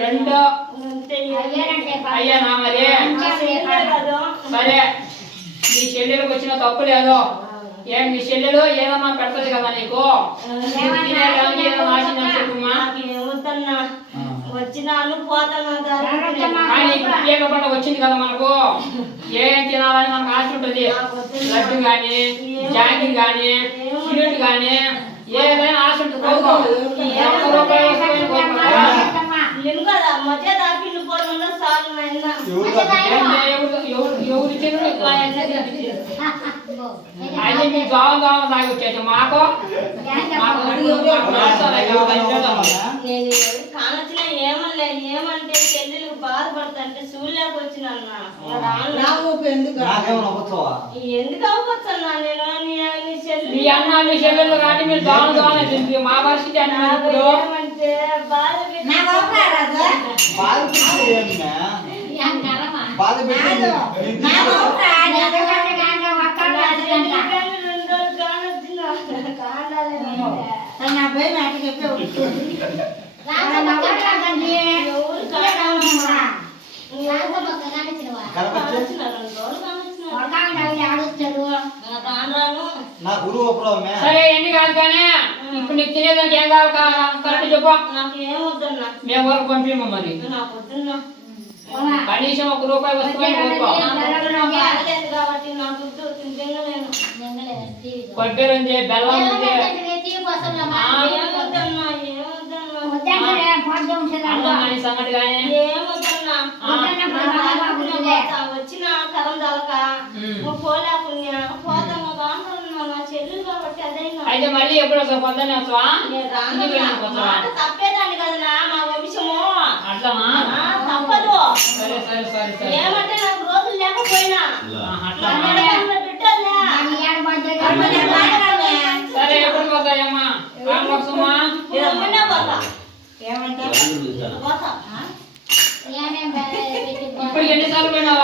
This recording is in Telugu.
రెండో అయ్యానా మరి సరే నీ చెల్లెలకు వచ్చిన తప్పు లేదు ఏం నీ చెల్లెలు ఏదమ్మా పెడతది కదా నీకు వచ్చినాను పోతాను వచ్చింది కదా మనకు ఏం తినాలని మనకు ఆశ ఉంటుంది లడ్డు గాని జాకెట్ గాని స్వీట్ గాని ఏదైనా ఆశ ఉంటుంది మధ్య దాపిల్లు పోవడంలో సాగు అయితే మీ జావం జావం తాగి వచ్చేది మాకు కానొచ్చిన ఏమలే ఏమంటే చెల్లెలకు బాధపడతాంటే సూళ్ళకి వచ్చిన ఎందుకు అవ్వచ్చు అన్నా నేను మీ అన్న మీ చెల్లెలు కానీ మీరు జావం జావం తింటుంది మా పరిస్థితి ఏమంటే బాధ సరే ఎన్ని కాదు కానీ ఇప్పుడు నీకు తినేదానికి ఏం కావాలి కరెక్ట్ చెప్పు నాకు ఏమొద్దన్నా మేము వరకు పంపిమో మరి నాకు వద్దున్నా కనీసం ₹1 వస్తుంది కాబట్టి నాకు తినలేను కొబ్బరి ఉంది బెల్లం ఉంది సంగతి కానీ వచ్చిన కరం దాక పోలేకున్నా పోతాము బాగున్నా చెల్లు కాబట్టి అదైనా అయితే మళ్ళీ ఎప్పుడు వస్తావు పొద్దున్నే వస్తావా తప్పేదాన్ని కదా మా వంశము అట్లమా తప్పదు సరే సరే సరే సరే ఏమంటే నాకు రోజులు లేకపోయినా సరే ఎప్పుడు పోతాయమ్మా రామలక్ష్మమ్మా ఏమంటారు ఇప్పుడు ఎన్నిసార్లు పోయినావా